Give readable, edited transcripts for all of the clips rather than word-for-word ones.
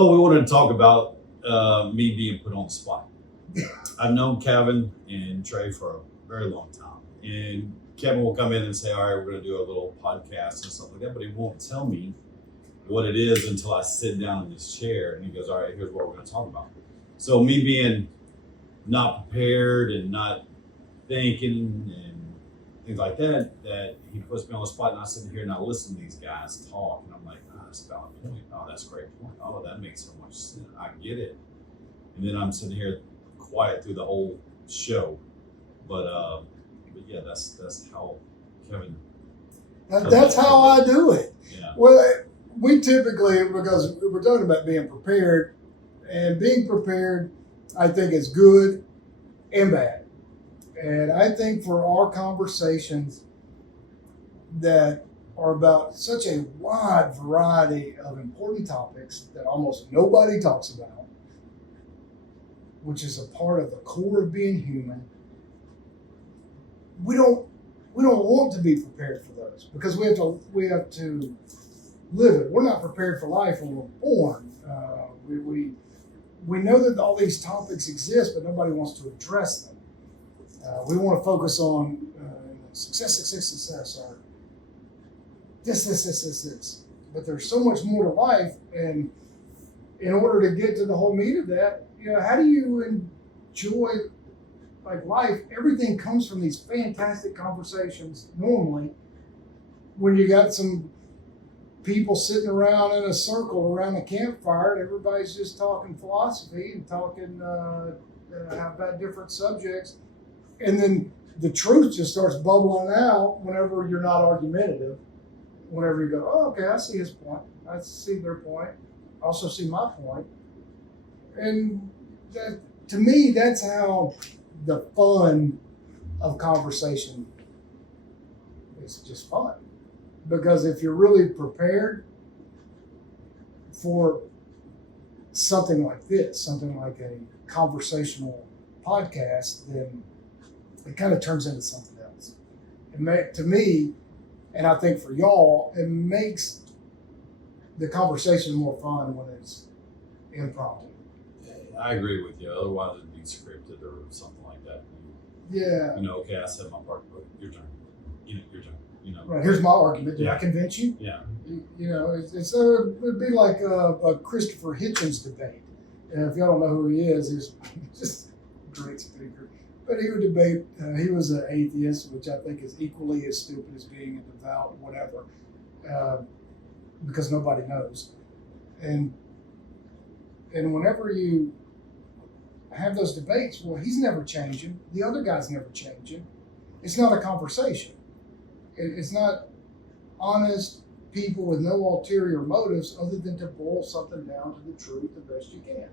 Well, we wanted to talk about me being put on the spot. I've known Kevin and Trey for a very long time. And Kevin will come in and say, all right, we're going to do a little podcast and stuff like that. But he won't tell me what it is until I sit down in this chair. And he goes, all right, here's what we're going to talk about. So me being not prepared and not thinking and things like that, that he puts me on the spot and I sit here and I listen to these guys talk. And I'm like, oh, that's a valid point. Oh, that's a great point. Oh, that makes so much sense. I get it. And then I'm sitting here quiet through the whole show. But yeah, that's how Kevin. That's how I do it. Yeah. Well, we typically, because we're talking about being prepared, and being prepared, I think is good and bad. And I think for our conversations that are about such a wide variety of important topics that almost nobody talks about, which is a part of the core of being human, we don't want to be prepared for those because we have to live it. We're not prepared for life when we're born. We know that all these topics exist, but nobody wants to address them. We want to focus on success, or this. But there's so much more to life, and in order to get to the whole meat of that, how do you enjoy life? Everything comes from these fantastic conversations normally when you got some people sitting around in a circle around a campfire and everybody's just talking philosophy and talking about different subjects, and then the truth just starts bubbling out whenever you're not argumentative, whenever you go, oh, okay, I see his point, I see their point, I also see my point. And that, to me, that's how the fun of conversation is just fun. Because if you're really prepared for something like this, something like a conversational podcast, then it kind of turns into something else. To me, and I think for y'all, it makes the conversation more fun when it's impromptu. I agree with you. Otherwise, it'd be scripted or something like that. Yeah. Okay, I said my part, but your turn. Your turn. Right. Here's my argument. Did I convince you? Yeah. It'd be like a Christopher Hitchens debate. And if y'all don't know who he is, he's just a great speaker. But he would debate. He was an atheist, which I think is equally as stupid as being a devout whatever, because nobody knows. And whenever you have those debates, well, he's never changing. The other guy's never changing. It's not a conversation. It's not honest people with no ulterior motives other than to boil something down to the truth the best you can.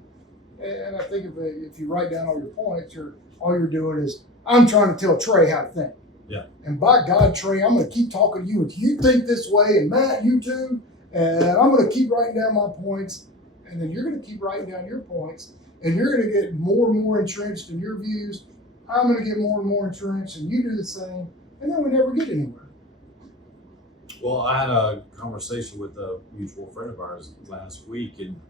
And I think if you write down all your points, all you're doing is, I'm trying to tell Trey how to think. Yeah. And by God, Trey, I'm going to keep talking to you. If you think this way, and Matt, you too, and I'm going to keep writing down my points, and then you're going to keep writing down your points, and you're going to get more and more entrenched in your views. I'm going to get more and more entrenched, and you do the same, and then we never get anywhere. Well, I had a conversation with a mutual friend of ours last week, and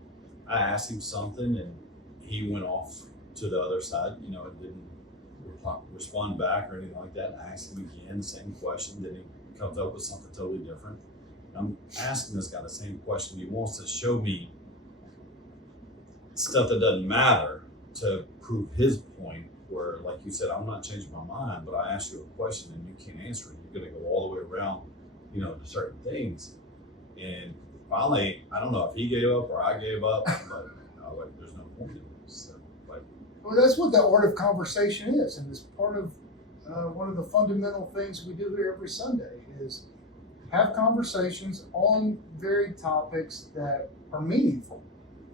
I asked him something, and he went off to the other side, and didn't respond back or anything like that. I asked him again, same question, then he comes up with something totally different. I'm asking this guy the same question. He wants to show me stuff that doesn't matter to prove his point, where, like you said, I'm not changing my mind, but I ask you a question and you can't answer it. You're going to go all the way around, to certain things. And finally, I don't know if he gave up or I gave up, but there's no point in this. So, well, that's what the art of conversation is, and it's part of one of the fundamental things we do here every Sunday is have conversations on varied topics that are meaningful,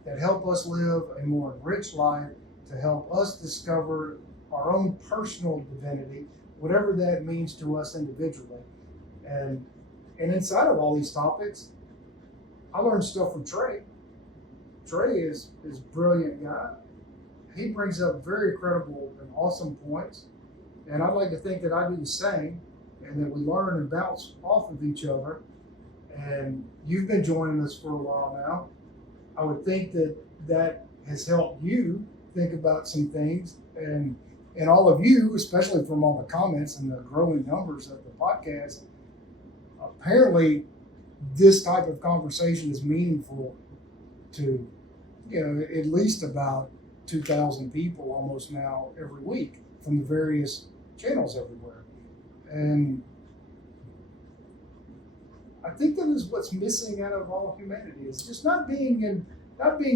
that help us live a more enriched life, to help us discover our own personal divinity, whatever that means to us individually. And inside of all these topics, I learned stuff from Trey. Trey is a brilliant guy. He brings up very credible and awesome points. And I'd like to think that I do the same, and that we learn and bounce off of each other. And you've been joining us for a while now. I would think that that has helped you think about some things, and all of you, especially from all the comments and the growing numbers of the podcast, apparently this type of conversation is meaningful to, at least about 2,000 people almost now every week from the various channels everywhere. And I think that is what's missing out of all humanity, is just not being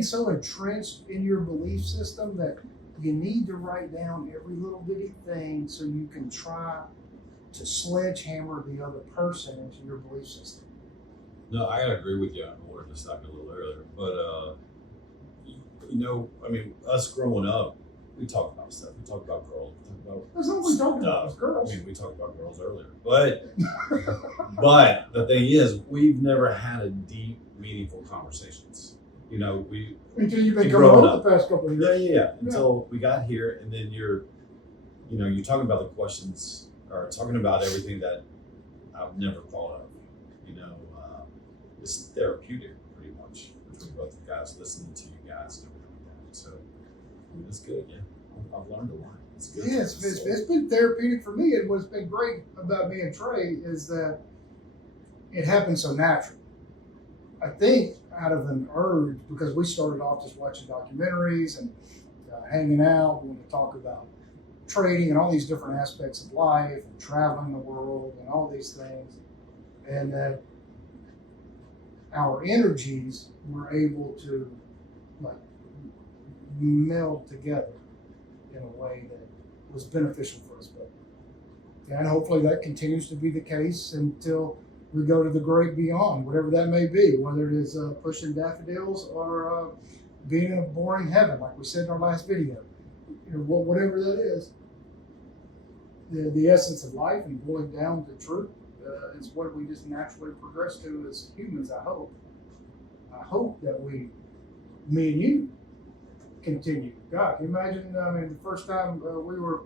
so entrenched in your belief system that you need to write down every little bitty thing so you can try to sledgehammer the other person into your belief system. No, I gotta agree with you. I wanted to stop you a little earlier, but us growing up, we talk about stuff. We talk about girls. We talk about That's not what we talk about, is girls. we talked about girls earlier, but the thing is, we've never had a deep, meaningful conversations. Until you've been growing coming up up the past couple of years. Yeah. Until we got here, and then you're talking about the questions, or talking about everything that I've never thought of. It's therapeutic, pretty much, between both you guys, listening to you guys and everything like that. So it's good. Yeah, I've learned a lot. It's good. Yeah, it's been therapeutic for me, and what's been great about me and Trey is that it happened so naturally. I think out of an urge, because we started off just watching documentaries and hanging out, we want to talk about trading and all these different aspects of life and traveling the world and all these things, and that our energies were able to meld together in a way that was beneficial for us both. And hopefully that continues to be the case until we go to the great beyond, whatever that may be, whether it is pushing daffodils or being in a boring heaven, like we said in our last video. Whatever that is, the essence of life and boiling down to truth is what we just naturally progress to as humans, I hope. I hope that me and you, continue. God, can you imagine, the first time we were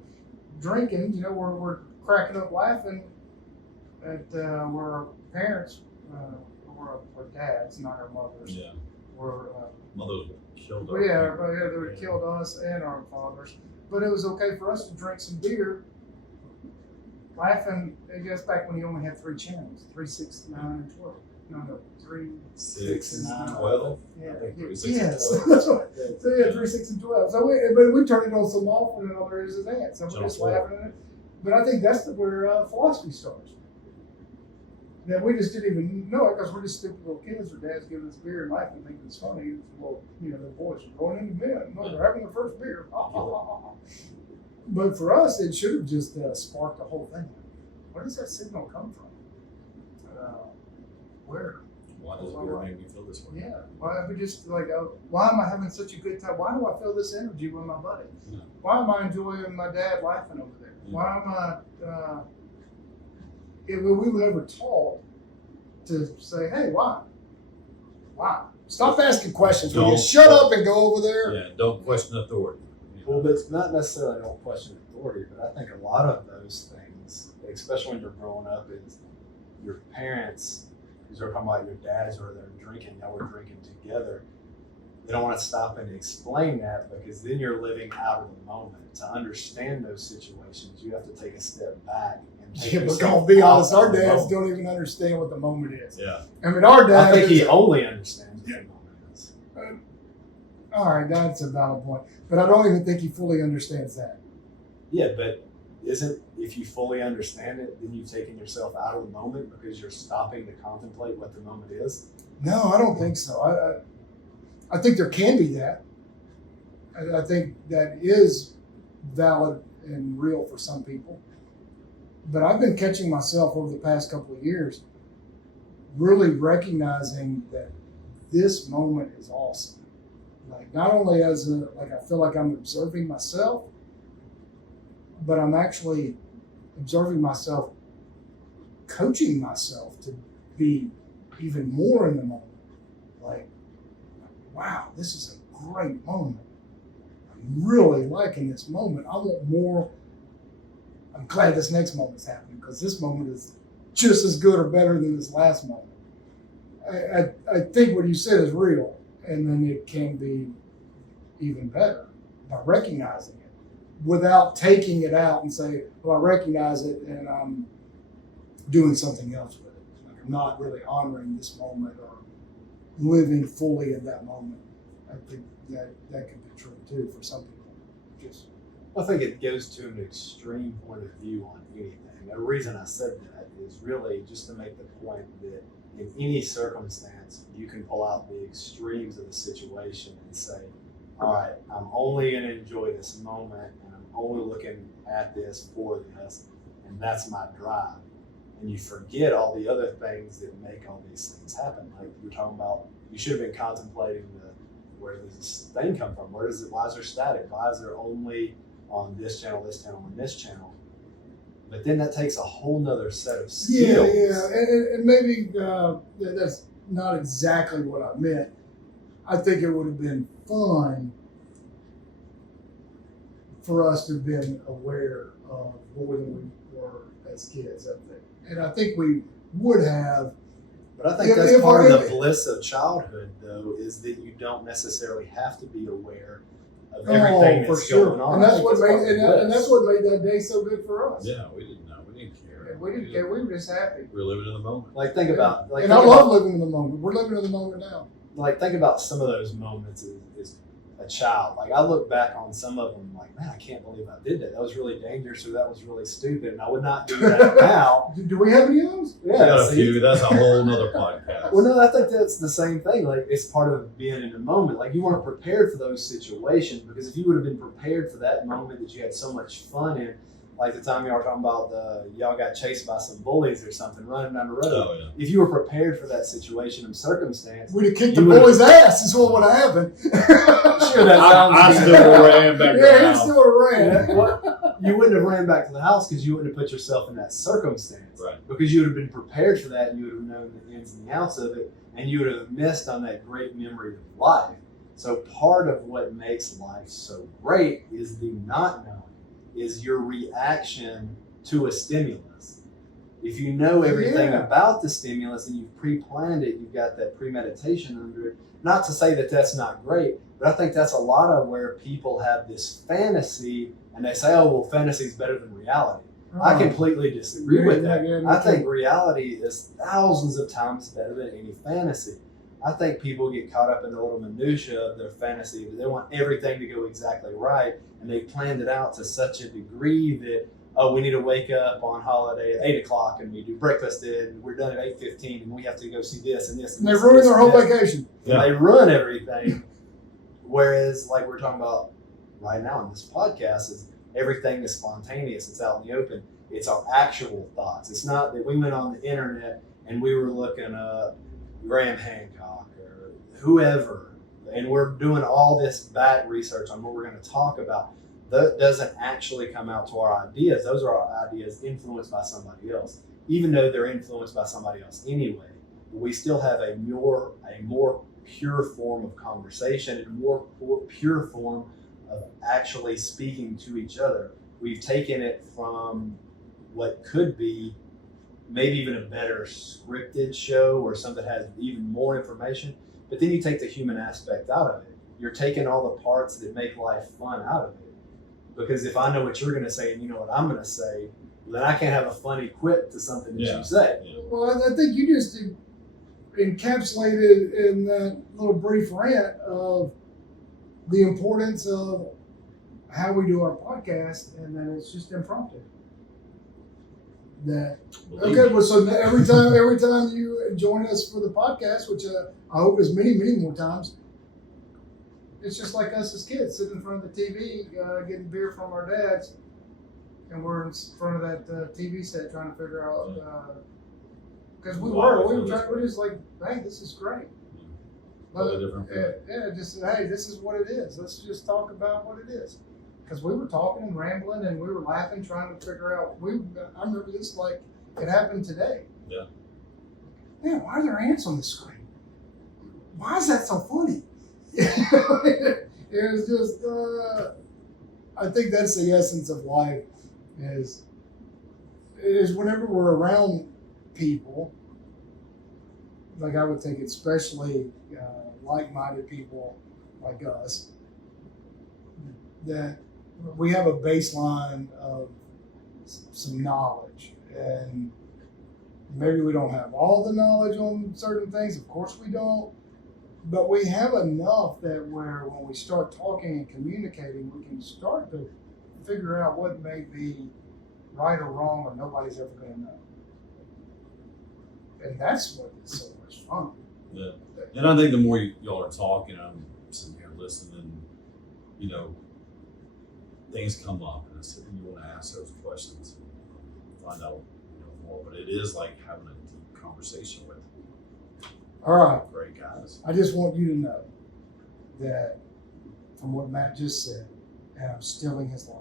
drinking, we're cracking up laughing at where our parents, or our dads, not our mothers, were Mothers killed us. they would have killed us and our fathers. But it was okay for us to drink some beer, laughing. I guess back when you only had 3 channels, 3, 6, 9, and 12. No, 3, 6, and 9, 12. Yeah. I think 3, 6, Yes. and 12. So 3, 6, and 12. So we turned it on so often, and all there is that. So we're just laughing at it. But I think that's where philosophy starts. That we just didn't even know it, because we're just stupid little kids. Our dad's giving us beer and laughing, thinking it's funny. Well, the boys are going into bed. No, they're having their first beer. But for us, it should have just sparked the whole thing. Where does that signal come from? Where? Why does beer make me feel this way? Yeah. Why we just why am I having such a good time? Why do I feel this energy with my buddy? Yeah. Why am I enjoying my dad laughing over there? Yeah. Why am I? We were never taught to say, "Hey, why? Why? Stop asking questions. Will you shut up and go over there?" Yeah. Don't question authority. Well, but it's not necessarily don't question authority, but I think a lot of those things, especially when you're growing up, is your parents, because they're talking about your dads or they're drinking, y'all were drinking together. They don't want to stop and explain that, because then you're living out of the moment. To understand those situations, you have to take a step back. Yeah, but I'll be honest, our dads don't even understand what the moment is. Yeah. Our dad. I think he only understands what the moment is. All right, that's a valid point. But I don't even think he fully understands that. Yeah, but if you fully understand it, then you've taken yourself out of the moment because you're stopping to contemplate what the moment is? No, I don't think so. I think there can be that. I think that is valid and real for some people. But I've been catching myself over the past couple of years really recognizing that this moment is awesome. Not only I feel like I'm observing myself, but I'm actually observing myself, coaching myself to be even more in the moment. Wow, this is a great moment. I'm really liking this moment. I want more. I'm glad this next moment's happening, because this moment is just as good or better than this last moment. I think what you said is real. and then it can be even better by recognizing it without taking it out and say, well, I recognize it and I'm doing something else with it. Like I'm not really honoring this moment or living fully in that moment. I think that could be true too for some people. Just I think it goes to an extreme point of view on anything. The reason I said that is really just to make the point that in any circumstance, you can pull out the extremes of the situation and say, all right, I'm only going to enjoy this moment and I'm only looking at this for this, and that's my drive. And you forget all the other things that make all these things happen. Like you're talking about, you should have been contemplating where does this thing come from? Why is there static? Why is there only on this channel, and this channel? But then that takes a whole nother set of skills. Yeah, and maybe that's not exactly what I meant. I think it would have been fun for us to have been aware of more than we were as kids, I think. And I think we would have. But I think that's part of the bliss of childhood, though, is that you don't necessarily have to be aware of everything that's going on. And that's what made that day so good for us. Yeah, we didn't know. We didn't care. We didn't care. We were just happy. We were living in the moment. Like think about, and I love living in the moment. We're living in the moment now. Like think about some of those moments as a child. Like I look back on some of them, like man, I can't believe I did that. That was really dangerous, or that was really stupid, and I would not do that now. Do we have any of those? Yeah, got a few. That's a whole nother podcast. Well, no, I think that's the same thing. Like it's part of being in the moment. Like you weren't prepared for those situations, because if you would have been prepared for that moment that you had so much fun in, like the time y'all were talking about y'all got chased by some bullies or something running down the road. Oh, yeah. If you were prepared for that situation and circumstance, we'd have kicked the bully's ass. Is what would have happened. Sure, that I still ran back to the Yeah, he house. still ran. You wouldn't have ran back to the house because you wouldn't have put yourself in that circumstance. Right. Because you would have been prepared for that, and you would have known the ins and the outs of it, and you would have missed on that great memory of life. So part of what makes life so great is the not knowing, is your reaction to a stimulus. If you know everything about the stimulus and you've pre-planned it, you've got that premeditation under it. Not to say that that's not great, but I think that's a lot of where people have this fantasy and they say, oh, well, fantasy is better than reality. I completely disagree with that. I think reality is thousands of times better than any fantasy. I think people get caught up in the little minutia of their fantasy. They want everything to go exactly right, and they planned it out to such a degree that, oh, we need to wake up on holiday at 8 o'clock, and we do breakfast, and we're done at 8:15, and we have to go see this and this. And they ruin their whole vacation. Yeah. They ruin everything. Whereas, like we're talking about right now in this podcast, is everything is spontaneous. It's out in the open. It's our actual thoughts. It's not that we went on the internet and we were looking up Graham Hancock or whoever, and we're doing all this back research on what we're going to talk about. That doesn't actually come out to our ideas. Those are our ideas influenced by somebody else, even though they're influenced by somebody else anyway. We still have a more pure form of conversation and a more pure form of actually speaking to each other. We've taken it from what could be maybe even a better scripted show or something that has even more information, but then you take the human aspect out of it. You're taking all the parts that make life fun out of it. Because if I know what you're going to say and you know what I'm going to say, then I can't have a funny quip to something that you say. Yeah. Well, I think you just encapsulated in that little brief rant of the importance of how we do our podcast, and that it's just impromptu. That okay, well, so every time you join us for the podcast, which I hope is many more times, it's just like us as kids sitting in front of the TV, getting beer from our dads, and we're in front of that TV set trying to figure out because we're just like, hey, this is great. Just hey, this is what it is. Let's just talk about what it is. Because we were talking and rambling and we were laughing, trying to figure out. I remember this like it happened today. Yeah. Man, why are there ants on the screen? Why is that so funny? It was just. I think that's the essence of life. Is whenever we're around people. Like I would think, especially like-minded people like us, that we have a baseline of some knowledge, and maybe we don't have all the knowledge on certain things. Of course we don't, but we have enough that where when we start talking and communicating, we can start to figure out what may be right or wrong, or nobody's ever going to know. And that's what is so much fun. Yeah. And I think the more y'all are talking, I'm sitting here listening, you know, things come up, and I said, you want to ask those questions, find out, you know, more. But it is like having a deep conversation with All right. great guys. I just want you to know that from what Matt just said, and I'm stealing his line,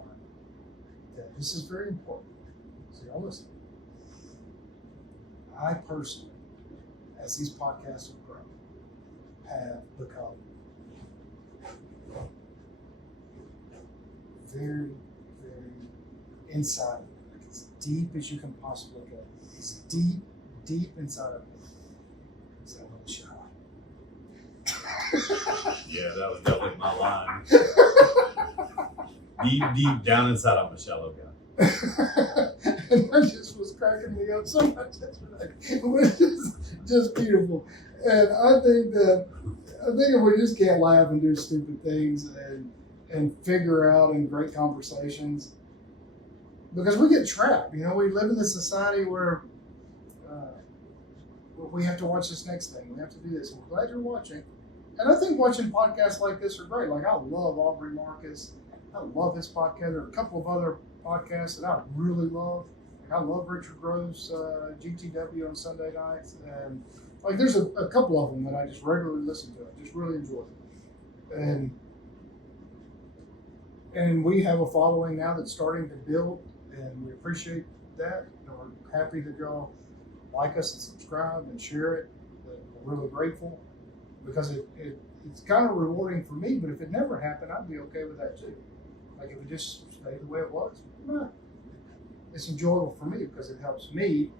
that this is very important. So y'all listen. I personally, as these podcasts have grown, have become very, very inside of me, like as deep as you can possibly go. As deep, deep inside of me. Is that little shot? Yeah, that was definitely my line. Deep down inside, I'm a shallow guy. And that just was cracking me up so much. It was just beautiful. And I think if we just can't laugh and do stupid things and figure out in great conversations, because we get trapped. You know, we live in this society where we have to watch this next thing. We have to do this. We're glad you're watching. And I think watching podcasts like this are great. Like, I love Aubrey Marcus. I love his podcast. There are a couple of other podcasts that I really love. Like, I love Richard Grove's GTW on Sunday nights. And like, there's a couple of them that I just regularly listen to. I just really enjoy them. And we have a following now that's starting to build, and we appreciate that. And we're happy that y'all like us and subscribe and share it. We're really grateful, because it's kind of rewarding for me, but if it never happened, I'd be okay with that too. Like, if it just stayed the way it was, it's enjoyable for me because it helps me.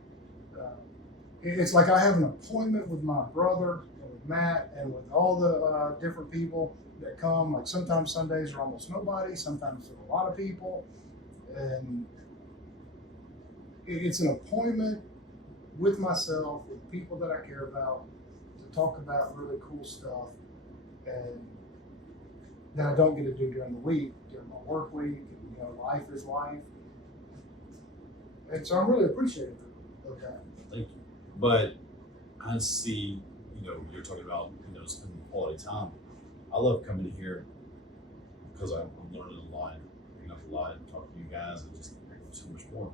It's like I have an appointment with my brother and with Matt and with all the different people that come. Like, sometimes Sundays are almost nobody, sometimes there's a lot of people, and it's an appointment with myself, with people that I care about, to talk about really cool stuff, and that I don't get to do during the week, during my work week. And, you know, life is life, and so I'm really appreciative of that. Thank you. But I see, you know, you're talking about, you know, spending quality time. I love coming in here because I'm learning a lot, picking up a lot, and talking to you guys, and just so much more.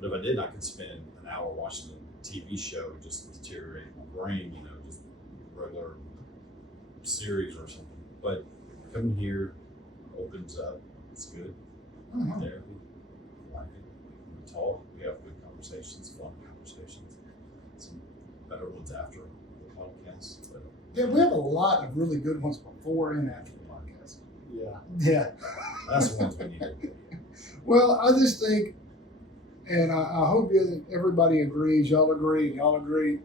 But if I didn't, I could spend an hour watching a TV show and just deteriorate my brain, you know, just regular series or something. But coming here opens up. It's good. Mhm. Therapy. I like it. We talk. We have good conversations, fun conversations. Some better ones after the podcast. But Yeah, we have a lot of really good ones before and after the podcast. Yeah. Yeah. that's the ones we need. Well, I just think, and I hope everybody agrees, y'all agree,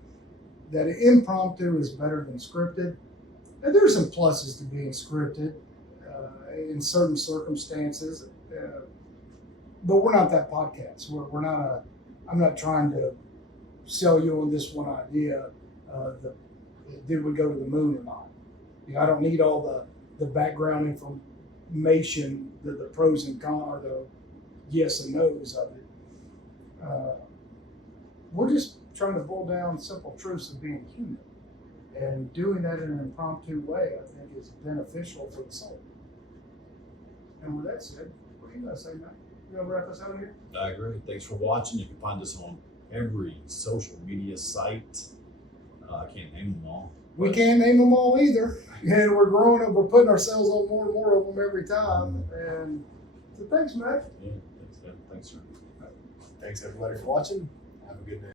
that impromptu is better than scripted. And there's some pluses to being scripted in certain circumstances, but we're not that podcast. We're not I'm not trying to sell you on this one idea. Did we go to the moon or not? You know, I don't need all the background information, the pros and cons, or the yes and no's of it. We're just trying to boil down simple truths of being human, and doing that in an impromptu way, I think, is beneficial for the soul. And with that said, what are you gonna say, Matt? You gonna wrap us out here? I agree. Thanks for watching. You can find us on every social media site. I can't name them all. We can't name them all either, and we're growing up. We're putting ourselves on more and more of them every time. And so, thanks, Matt. Yeah, thanks, sir. Thanks everybody for watching. Have a good day.